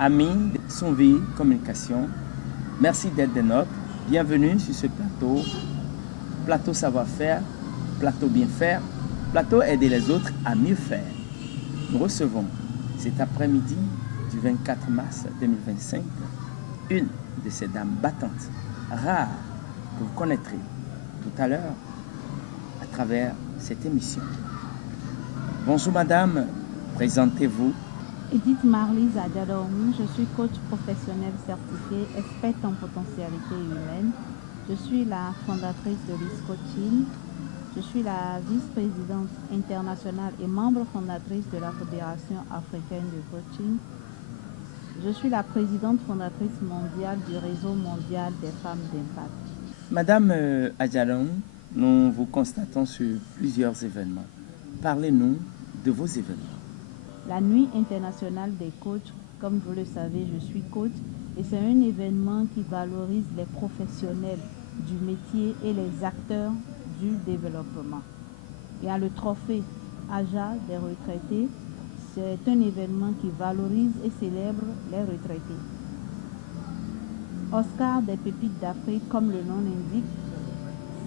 Amis de Sonvi Communication, merci d'être des nôtres. Bienvenue sur ce plateau. Plateau savoir-faire, plateau bien faire, plateau aider les autres à mieux faire. Nous recevons cet après-midi du 24 mars 2025 une de ces dames battantes, rares, que vous connaîtrez tout à l'heure à travers cette émission. Bonjour madame, présentez-vous. Edith Marlise Adjadom, je suis coach professionnel certifié, experte en potentialité humaine. Je suis la fondatrice de l'IS Coaching. Je suis la vice-présidente internationale et membre fondatrice de la Fédération africaine de coaching. Je suis la présidente fondatrice mondiale du réseau mondial des femmes d'impact. Madame Adjadom, nous vous constatons sur plusieurs événements. Parlez-nous de vos événements. La Nuit internationale des coachs, comme vous le savez, je suis coach et c'est un événement qui valorise les professionnels du métier et les acteurs du développement. Il y a le trophée AJA des retraités, c'est un événement qui valorise et célèbre les retraités. Oscar des pépites d'Afrique, comme le nom l'indique,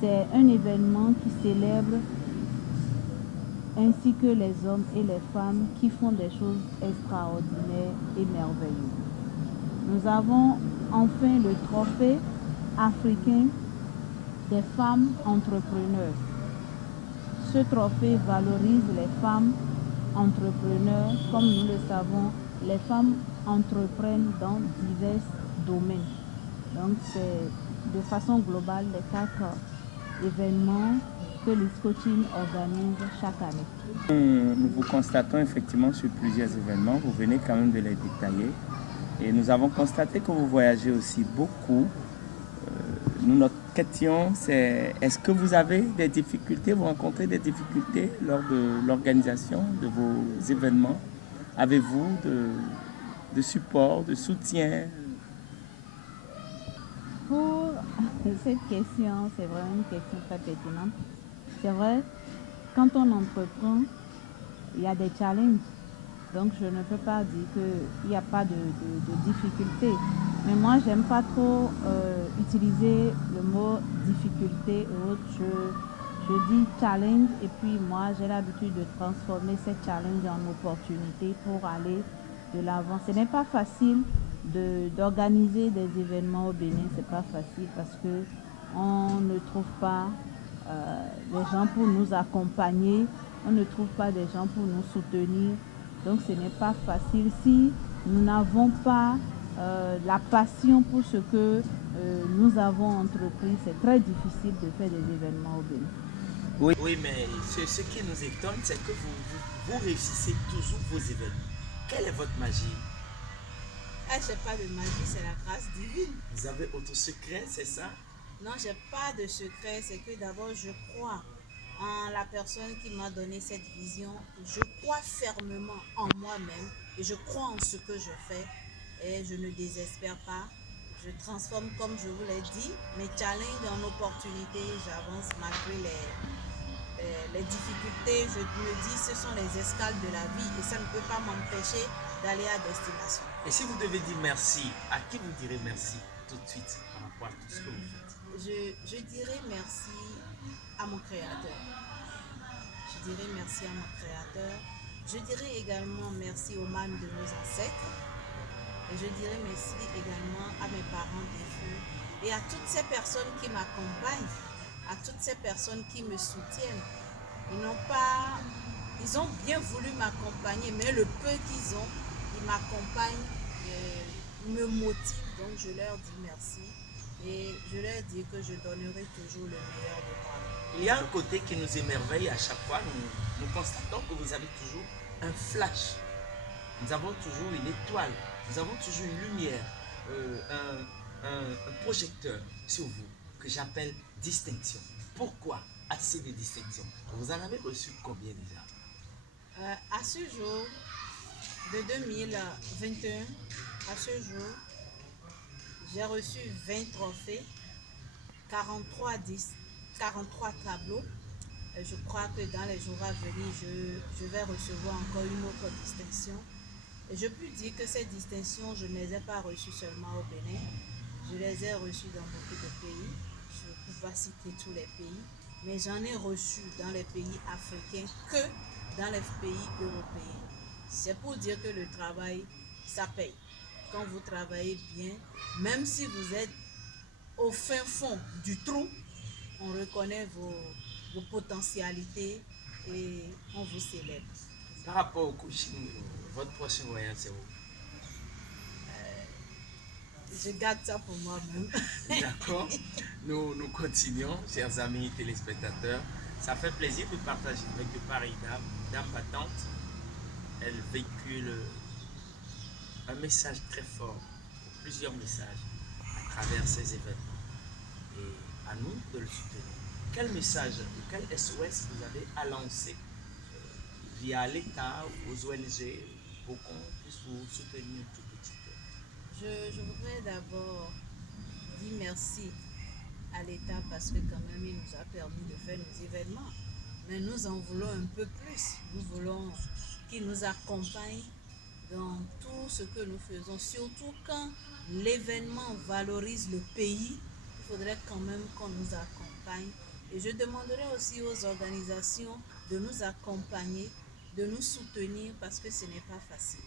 c'est un événement qui célèbre ainsi que les hommes et les femmes qui font des choses extraordinaires et merveilleuses. Nous avons enfin le trophée africain des femmes entrepreneurs. Ce trophée valorise les femmes entrepreneurs. Comme nous le savons, les femmes entreprennent dans divers domaines. Donc c'est de façon globale les 4 événements que l'IS Coaching organise chaque année. Nous vous constatons effectivement sur plusieurs événements, vous venez quand même de les détailler. Et nous avons constaté que vous voyagez aussi beaucoup. Notre question, c'est est-ce que vous avez des difficultés, vous rencontrez des difficultés lors de l'organisation de vos événements? Avez-vous de support, de soutien? Pour cette question, c'est vraiment une question très pertinente. C'est vrai, quand on entreprend, il y a des challenges. Donc, je ne peux pas dire qu'il n'y a pas de difficultés. Mais moi, j'aime pas trop utiliser le mot difficulté et autres. Je dis challenge et puis moi, j'ai l'habitude de transformer ces challenges en opportunités pour aller de l'avant. Ce n'est pas facile d'organiser des événements au Bénin. C'est pas facile parce que on ne trouve pas des gens pour nous accompagner, on ne trouve pas des gens pour nous soutenir. Donc ce n'est pas facile si nous n'avons pas la passion pour ce que nous avons entrepris. C'est très difficile de faire des événements au Bénin. Oui, mais ce qui nous étonne, c'est que vous réussissez toujours vos événements. Quelle est votre magie? Ah, j'ai pas de magie, c'est la grâce divine. Vous avez autre secret, c'est ça? Non, j'ai pas de secret, c'est que d'abord je crois en la personne qui m'a donné cette vision. Je crois fermement en moi-même et je crois en ce que je fais et je ne désespère pas. Je transforme, comme je vous l'ai dit, mes challenges en opportunités. J'avance malgré les difficultés. Je me dis ce sont les escales de la vie et ça ne peut pas m'empêcher d'aller à destination. Et si vous devez dire merci, à qui vous direz merci tout de suite par rapport à tout ce que vous faites? Je dirais merci à mon créateur. Je dirais merci à mon créateur. Je dirais également merci aux mânes de nos ancêtres. Et je dirais merci également à mes parents défunts et à toutes ces personnes qui m'accompagnent, à toutes ces personnes qui me soutiennent. Ils ont bien voulu m'accompagner, mais le peu qu'ils ont, ils m'accompagnent, me motivent. Donc je leur dis merci et je leur dis que je donnerai toujours le meilleur de moi. Il y a un côté qui nous émerveille à chaque fois. Nous constatons que vous avez toujours un flash. Nous avons toujours une étoile. Nous avons toujours une lumière, un projecteur sur vous que j'appelle distinction. Pourquoi assez de distinction? Vous en avez reçu combien déjà? À ce jour de 2021, à ce jour, j'ai reçu 20 trophées, 43 tableaux. Et je crois que dans les jours à venir, je vais recevoir encore une autre distinction. Et je peux dire que ces distinctions, je ne les ai pas reçues seulement au Bénin, je les ai reçues dans beaucoup de pays. Je ne peux pas citer tous les pays, mais j'en ai reçu dans les pays africains que dans les pays européens. C'est pour dire que le travail, ça paye. Quand vous travaillez bien, même si vous êtes au fin fond du trou, on reconnaît vos potentialités et on vous célèbre. Par rapport au coaching, votre prochain voyage, c'est où? Je garde ça pour moi-même. D'accord. Nous continuons, chers amis téléspectateurs. Ça fait plaisir de partager avec de pareilles dames, dames battantes. Elles véhiculent un message très fort, plusieurs messages à travers ces événements. Et à nous de le soutenir. Quel message ou quel SOS vous avez à lancer via l'État, aux ONG, pour qu'on puisse vous soutenir tout petit peu? Je voudrais d'abord dire merci à l'État parce que quand même il nous a permis de faire nos événements. Mais nous en voulons un peu plus. Nous voulons qu'il nous accompagne dans tout ce que nous faisons. Surtout quand l'événement valorise le pays, il faudrait quand même qu'on nous accompagne. Et je demanderai aussi aux organisations de nous accompagner, de nous soutenir parce que ce n'est pas facile.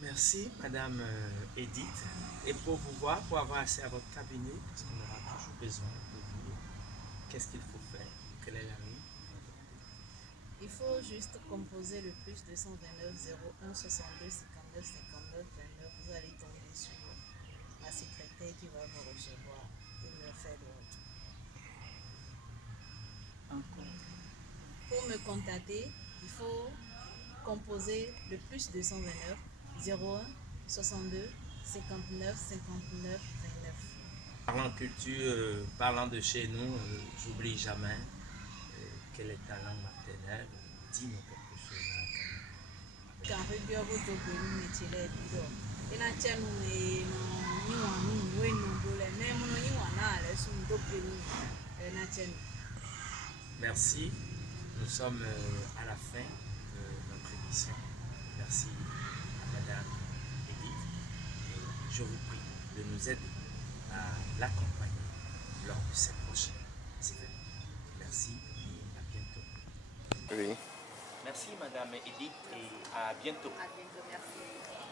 Merci, Madame Edith. Et pour vous voir, pour avoir accès à votre cabinet, parce qu'on aura toujours besoin de vous, qu'est-ce qu'il faut faire? Quelle est la ligne? Il faut juste composer le plus 229 01 62 59 59 29. Vous allez tomber sur ma secrétaire qui va vous recevoir et me faire le retour. Encore. Pour me contacter, il faut composer le plus 229 01 62 59 59 29. Parlant culture, parlant de chez nous, j'oublie jamais quelle est ta langue maternelle. Dis-nous quelque chose. Quand je vais vous donner une métier de bidon, et na tiens nous et nous nous nous nous les mêmes nous nous on a les sous nous na tiens. Merci. Nous sommes à la fin de notre émission. Merci à Madame Edith. Et je vous prie de nous aider à l'accompagner lors de ces prochains événements. Merci et à bientôt. Oui. Merci Madame Edith et à bientôt. À bientôt, merci.